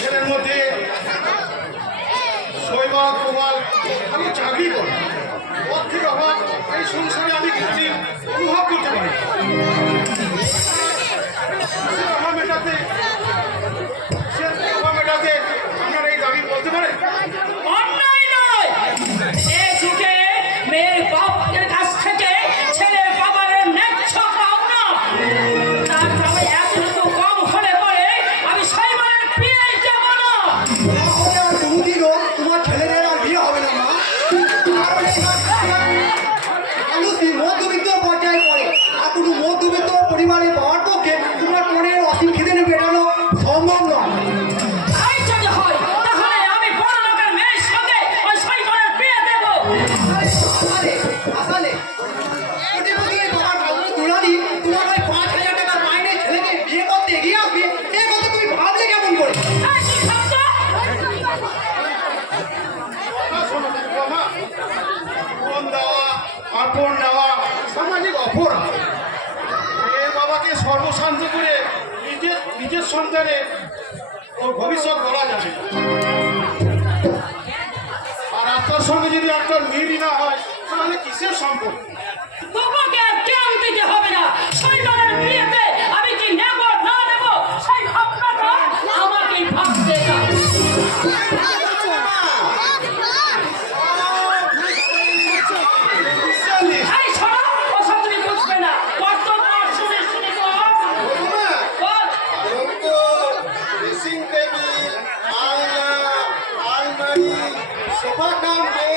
ছেলের মধ্যে শৈবাল প্রবাল আমি চাকরি করি, অর্থের অভাব এই সংসারে আমি কিছুদিন অনুভব করতে পারি। মেটাতে আপনারা এই দাবি বলতে পারেন? অন্যায় নয়, এ যুগে মেয়ের বাপের কাছ থেকে ছেলের বাবার ন্যায্য পাওনা তার দামে এতটুকু কম হলে পরে আমি শৈবালের বিয়ে যাব না। কোনোদিনও তোমার ছেলেদের আর বিয়ে হবে না মা। মানুষ মধ্যবিত্ত পর্যায়ে পড়ে, আর কোনো মধ্যবিত্ত পরিবারে পাওয়ার পক্ষে তোমার মনের অসীম খিদে মেটানো সম্ভব নয়। তাই যদি হয় তাহলে আমি বড় লোকের মেয়ের সঙ্গে ওই শৈবালের বিয়ে দেব। আসলে তোমার দুলাদি তোমার ওই 5,000 টাকার মাইনে ছেলেকে বিয়ে করতে এগিয়ে আসবে, এ কথা তুমি ভাবলে কেমন করে? এই কি ভাবছো? ফোন দেওয়া, আপন নেওয়া সামাজিক অপরাধ। মেয়ের বাবাকে সর্বশান্ত করে নিজের সন্তানের ওর ভবিষ্যৎ বলা যাবে না। আর আপনার সঙ্গে যদি আপনার মিলই না হয় তাহলে কিসের সম্পর্ক? তোমাকে আর কেউ দিতে হবে না। শৈবালের বিয়েতে আমি কি নেব না নেব সেই ভাবনাটা আমাকেই ভাবতে দাও। এই শোনো, ওসব তুমি বুঝবে না। কতবার শুনে শুনে বল। ড্রেসিং টেবিল, আলনা, আলমারি, সোফা কাউন্টার,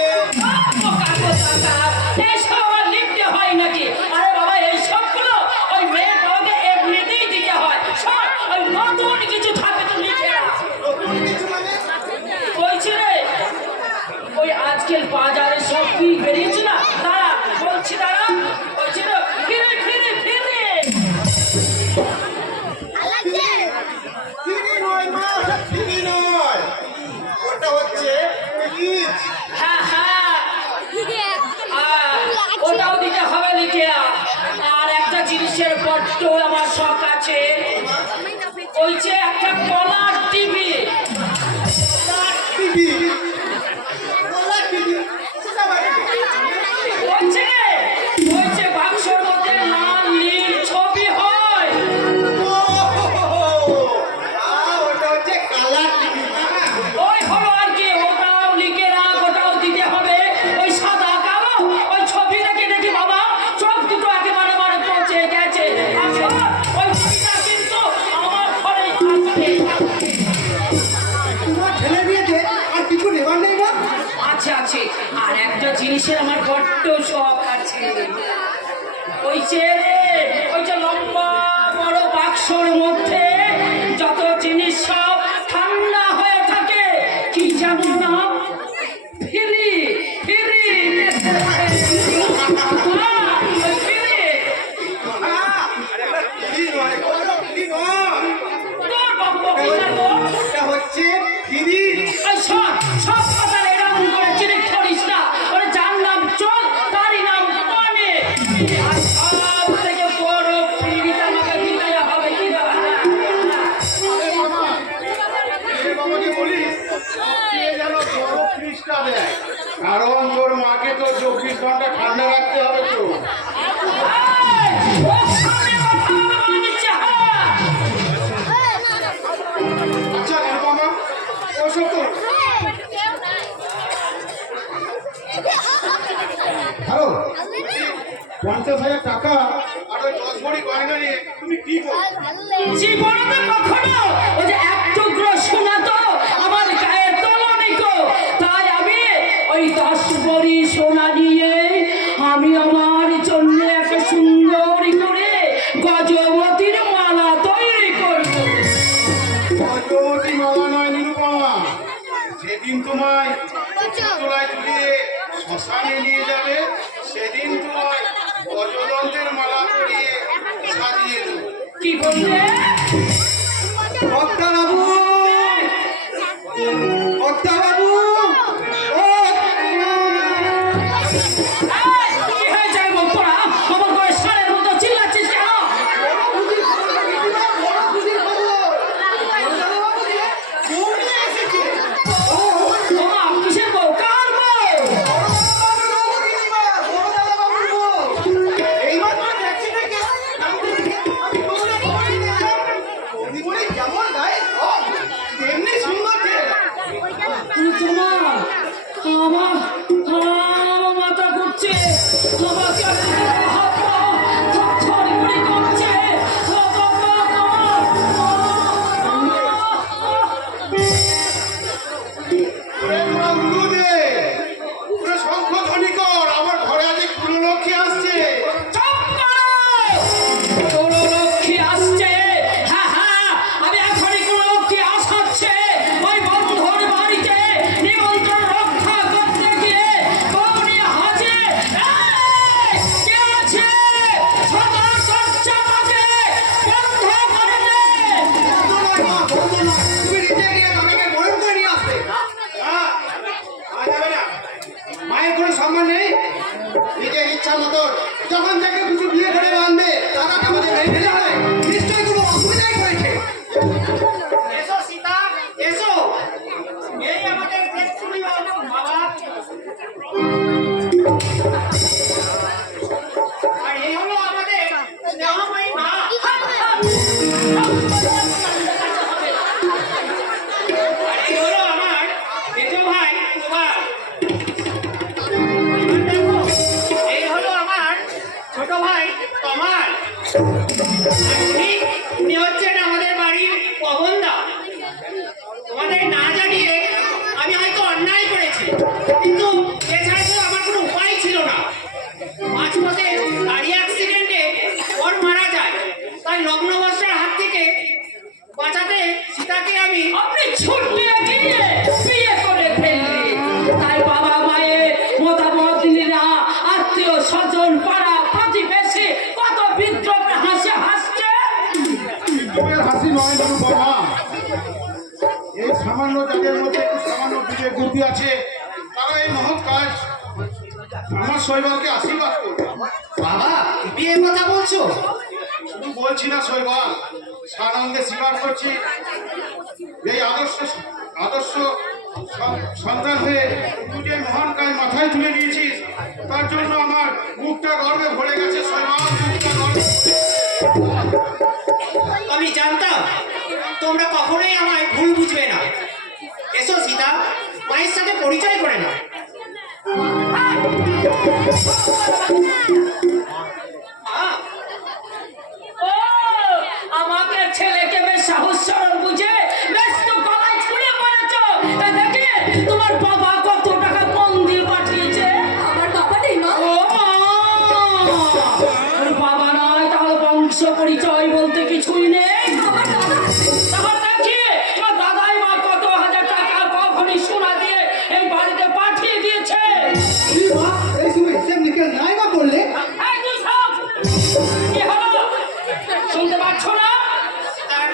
এইসব আবার লিখতে হয় নাকি? আরে বাবা, এইসবগুলো ওই মেয়ের বাবাকে এমনিতেই দিতে হয়। শোন, ওই নতুন কিছু থাকে তো লিখে রাখ। বলছি রে, ওই আজকাল বাজারে সব কি বেরিয়েছে না, দাঁড়া বলছি, দাঁড়া বলছি রে, ফিরে ফিরে ফিরে ফিরি নয় মা, ওটা ফিরি নয়, ওটা হচ্ছে ফ্রিজ। হ্যাঁ হ্যাঁ, ওটাও দিতে হবে লিখে। আর একটা জিনিসের বড্ড আমার শখ আছে, ওই যে একটা কলার টিভি। টিভি, বলা টিভি, সেটা মানে ওই যে বাক্সর মধ্যে লাল নীল ছবি হয়। ওটা হচ্ছে কালার টিভি। ওই হলো আর কি, ওটাও লিখে রাখ, ওটাও দিতে হবে। ওই সাদা কালো ওই ছবি দেখে দেখি বাবা চোখ দুটো একেবারে পচে গেছে। আর শোন, ওই ছবিটা কিন্তু আমার ঘরেই থাকবে। তোমার ছেলে বিয়েতে আর কিছু নেবার নেই না? আছে আছে, আর একটা জিনিসের আমার বড্ড শখ আছে। ওই যে লম্বা বড় বাক্সর মধ্যে যত জিনিস সব ঠান্ডা হয়ে থাকে, কি জানো না, ফিরি ফিরি ফিরি। টিভি নয়, ওটা টিভি নয়, তোর বাবা কি জানো? ওটা হচ্ছে ফ্রিজ। ওই সব সব কথা এরকম করে চিনিক করিস না। ওরে যার নাম চল তারই নাম মানে। আর সব থেকে বড় পিড়িটা আমাকে দিতে হবে কি না? মেয়ের বাবাকে বলিস কে যেন বড় ফ্রিজটা দেয়, কারণ তোর মাকে তো 24 ঘন্টা ঠান্ডা রাখতে হবে তো। ওর সামনে কথা বলে দিচ্ছে, হ্যাঁ। আচ্ছা বাবা, ওসব তো হ্যালো, 50,000 টাকা আর ওই 10 ভরি গয়না নিয়ে তুমি কি করো? জীবনে কখনো ওই যে এক টুকরো সোনা তো আমার গায়ে তলনিকো, তাই আমি ওই 10 ভরি সোনা নিয়ে আমি আমার জন্য একটা সুন্দর করে গজবতীর মালা তৈরি করব। ভগবতী মালা নয় নিরুপমা, যেদিন তোমায় তোলায় তুলিয়ে শ্মশানে নিয়ে যাবে সেদিন তোমায় গজযন্ত্রের মালা পরিয়ে সাজিয়ে দেবো। কি বললে? বক্তা বাবু, বক্তা বাবু, ও কি হয়েছে বল তোরা? আমার করে সারের মতো চিল্লাচ্ছিস কেন? এই হলো আমার মেজো ভাই প্রভাত। এই হলো আমার ছোট ভাই কমাল। উনি হচ্ছেন আমাদের বাড়ির পবনদা। তোমাদের না জানিয়ে আমি হয়তো অন্যায় করেছি, কিন্তু এছাড়া তো আমার কোনো উপায় ছিল না। মাঝপথে গাড়ি অ্যাক্সিডেন্টে ওর মারা যায়, তাই লগ্নবর্ষার হাত থেকে বাঁচাতে সীতাকে আমি আপনি ছুটে গিয়ে বিয়ে করে ফেললেন, তাই বাবা মায়ের মতামত নিরা আত্মীয় স্বজন পাড়া প্রতিবেশী কত বিদ্রোহে হাসি হাসছে। বিদ্রোহের হাসি নয় বাবু বাবা, এই সামান্য যাদের মধ্যে একটু সামান্য বিবেক বুদ্ধি আছে, তারা এই মহৎ কাজ আমার শৈবালকে আশীর্বাদ করবে। বাবা বিয়ের কথা বলছো? শুধু বলছি না শৈবাল, সানন্দে স্বীকার করছি, এই আদর্শ আদর্শ সন্তান হয়ে তুই যে মহান কাজ মাথায় তুলে নিয়েছিস, তার জন্য আমার বুকটা গর্বে ভরে গেছে শৈবাল, বুকটা গর্বে। আমি জানতাম তোমরা কখনোই আমায় ভুল বুঝবে না। এসো সীতা, মায়ের সাথে পরিচয় করে নাও। মা, ও আমাকে ছেলেকে বেশ সাহস সরল বুঝে বেশ তো গলায় ছুঁড়ে পড়েছ। দেখে তোমার বাবা কত টাকা কম দিয়ে পাঠিয়েছে। আমার বাবা নেই মা। ও মা, ওর বাবা নয় তাহলে বংশ পরিচয় বলতে কিছুই নেই। আমার দাদা আছে। তাহলে দেখি তোমার দাদাই মা কত হাজার টাকা কখনই সোনা দিয়ে এই বাড়িতে পাঠিয়ে দিয়েছে। কি মা, এই তুমি হিসেব নিকেশ নাই বা করলে? এই তুই সব কি হলো শুনতে পাচ্ছ না? তার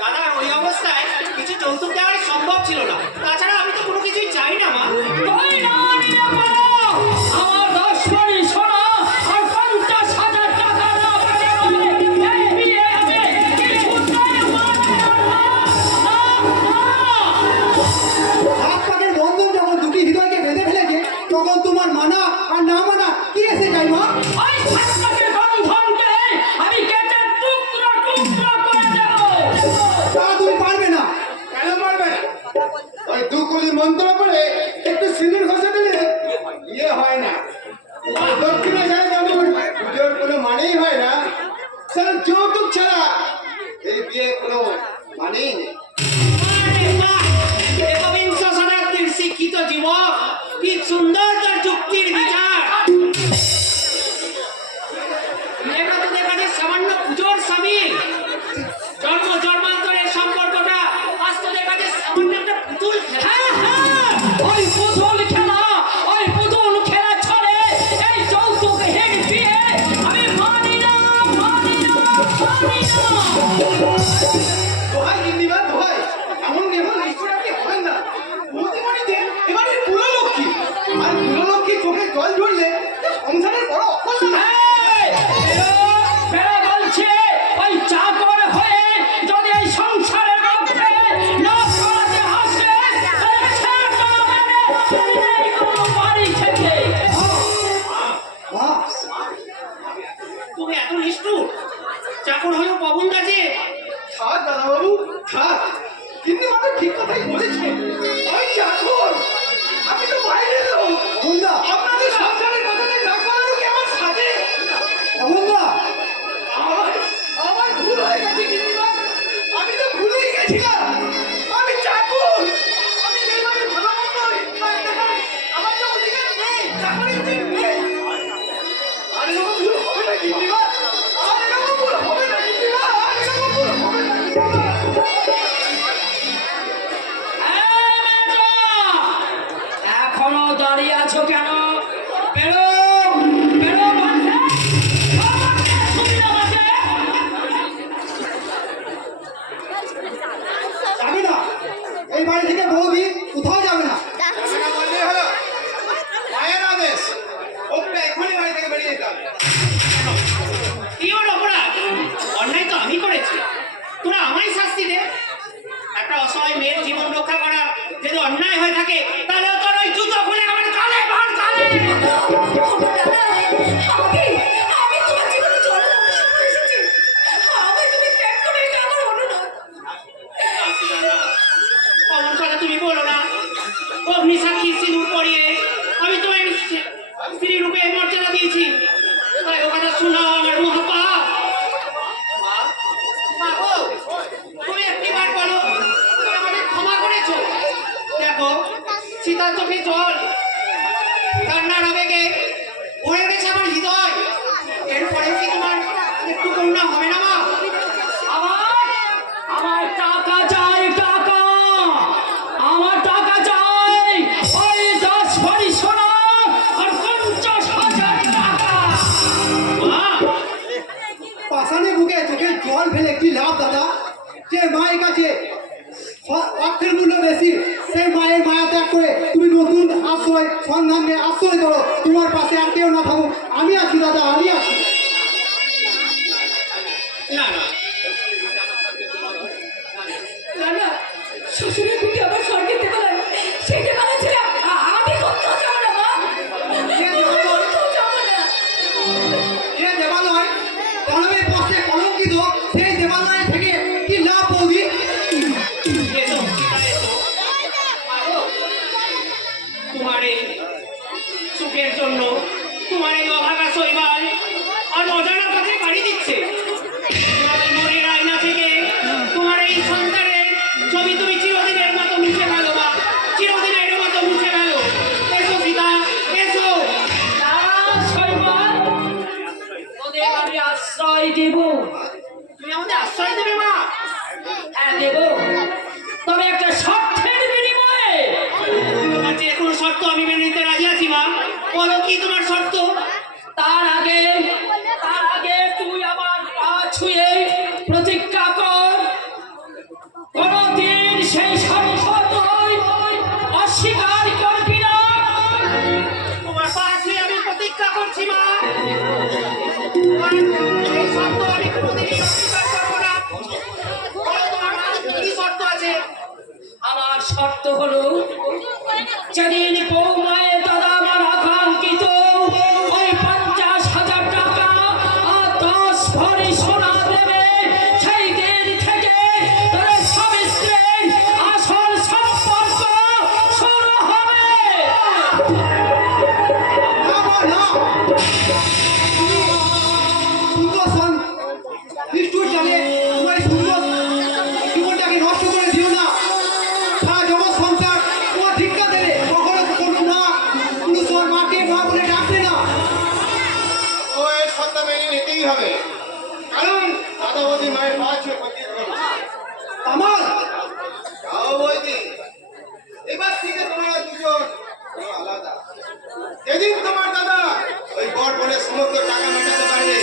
দাদার ওই অবস্থায় কিছু যৌতুক দেওয়ার সম্ভব ছিল না। তাছাড়া আমি তো কোনো কিছুই চাই না মা। তুই না নিয়ে পারো, আমার 10 ভরি সোনা আর 50,000 টাকা না পেলে এই বিয়ে আমি কিছুতেই মানব না। হাত পাকের বন্ধন যখন দুটি হৃদয়কে বেঁধে ফেলেছে, তখন তোমার মানা আর না মানা কি এসে যায় মা? ওই সাতটাকে বন্ধনকে আমি কেটে টুকরো টুকরো করে দেব। তা তুমি পারবে না। কেন পারবে না? ওই দুকুলি মন্ত্র পড়ে একটু সিঁদুর ঘষে দিলে ইয়ে হয় না। দক্ষিণে যায় যেমন পুজোর কোনো মানেই হয় না, সেটা যৌতুক ছাড়া এই বিয়ে কোনো মানেই নেই। আরে বাহ! একবিংশ শতাব্দীর শিক্ষিত যুবক, কি সুন্দর তোর যুক্তির বিচার। দেখাতে দেখাতে সামান্য পুজোর সামিল, জন্ম জন্মান্তরের সম্পর্কটা আজ তো দেখাতে সামান্য একটা পুতুল খেলা। হ্যাঁ, ওই পুতুল খেলা, ওই পুতুল খেলা ছড়ে এই যৌতুকহীন বিয়ে আমি মানি না, মানি না, মানি না। দোহাই গিন্নিমা দোহাই, এমন কেমন ঈশ্বর আপনি হবেন না। প্রতিবাড়িতে এবারে পুরো লক্ষ্মী, আর পুরো লক্ষ্মী চোখে জল ঝরলে সংসারের বড় অকল্যাণ। এই, বেরো বলছে, ওই চাকর হয়ে যদি এই সংসারের মধ্যে না করাতে আসে, তাহলে ছেঁকা মেরে এই কোনো বাড়ি থেকে। মা, তুমি এত নিষ্ঠুর, চাকর হয়েও পবনদা যে থাক দাদাবাবু থাক, কিন্তু আমাদের ঠিক কথাই বলেছে। আমি চাকর, আমি তো বাইরের লোক। বন্ধা, আপনাদের সংসারের কথাটা না করানো কি আমার সাথে? বন্ধা, আমার ভুল হয়ে গেছে গিন্নিমা, আমি তো ভুলেই গেছিলাম। আমি চাকর, আমি যেভাবে ভালো মন্দ আমার তো অধিকার নেই, চাকরের অধিকার নেই। আর এরকম ভুল হবে না গিন্নিমা, আর এরকম ভুল হবে না গিন্নিমা, আর এরকম ভুল হবে না গিন্নিমা। এখনো দাঁড়িয়ে আছো কেন? বেরো, বেরো বলছে। শুনতে পাচ্ছে? যাবে না। এই বাড়ি থেকে বৌদি কোথাও যাবে না। এটা বললেই হলো, মায়ের আদেশ, ওকে এখনই বাড়ি থেকে বেরিয়ে যেতে হবে। কি ওর অপরাধ? অন্যায় তো আমি করেছি, তোরা আমায় শাস্তি দে। একটা অসহায় মেয়ের জীবন রক্ষা করা যদি অন্যায় হয়ে থাকে, তাহলে তোর ওই জুতো খুলে আমার কালে ভার কালে। আমার দাদা, আমি তোমার জীবনে জল এসেছি। আমি তুমি ত্যাগ করে এটা আমার জল ফেলে কি লাভ দাদা? যে মায়ের কাছে অর্থের মূল্য বেশি, সেই মায়ের মায়া ত্যাগ করে তুমি নতুন আশ্রয় সন্ধান নিয়ে আশ্রয় করো। তোমার পাশে আর কেউ না থাকুক, আমি আছি দাদা, আমি আছি। না না, না শ্বশুরের পিঠে আবার স্বর্গের দেবালয়, সেই দেবালয় ছেড়ে আমি কোথাও যাবো না মা, কোথাও যাবো না। যে দেবালয় কলমের পাশে কলঙ্কিত, সেই দেবালয় থেকে কি লাভ বৌদি? এসো সীতা, এসো। তোমার এই সুখের জন্য তোমার এই অভাগা শৈবাল আর অজানা পথে পাড়ি দিচ্ছে। তোমার ওই মনের আয়না থেকে তোমার এই সন্তানের ছবি তুমি চিরদিনের মতো মুছে ফেলো মা, চিরদিনের মতো মুছে ফেলো। এসো সীতা, এসো। না শৈবাল, তোদের আমি আশ্রয় দেব। তুমি আমাদের আশ্রয় দেবে মা? হ্যাঁ দেব, তবে একটা শর্তের বিনিময়ে। তোমার যে কোনো শর্ত আমি মেনে নিতে রাজি আছি মা। বলো কি তোমার শর্ত? তার আগে তুই আমার পা ছুঁয়ে প্রতিজ্ঞা কর, কোনদিন সেই সম্পদ অস্বীকার করবি না। তোমার পাশে আমি প্রতীক্ষা করছি মা। তোমার এই শর্ত আমি কোনোদিনই অস্বীকার করবো না। বলো তোমার কি শর্ত আছে? আমার শর্ত হলো, যেদিন বৌমায়ের দাদা আমার আকাঙ্ক্ষিত ওই 50,000 টাকা আর 10 ভরি সোনা দেবে, সেই দিন থেকে তোর স্বামী স্ত্রীর আসল সম্পর্ক শুরু হবে। না মা, না। সুন্দর নিষ্ঠুর জানে তোমার এই সুন্দর জীবনটাকে নষ্ট করে দিও না। সারা জগৎ সংসার তোমার ধিক্কার দেবে, কখনো কোনো মা পুরুষ ওর মাকে মা বলে ডাকবে না। ও এই সত্তা মেনে নিতেই হবে, কারণ দাদা বৌদি মায়ের পা ছুঁয়ে প্রতিজ্ঞা করেছে। আমার যাও বৌদি, এবার থেকে তোমরা দুজন আলাদা। যেদিন তোমার দাদা ওই বট বলে সমস্ত টাকা মেটাতে পারবে,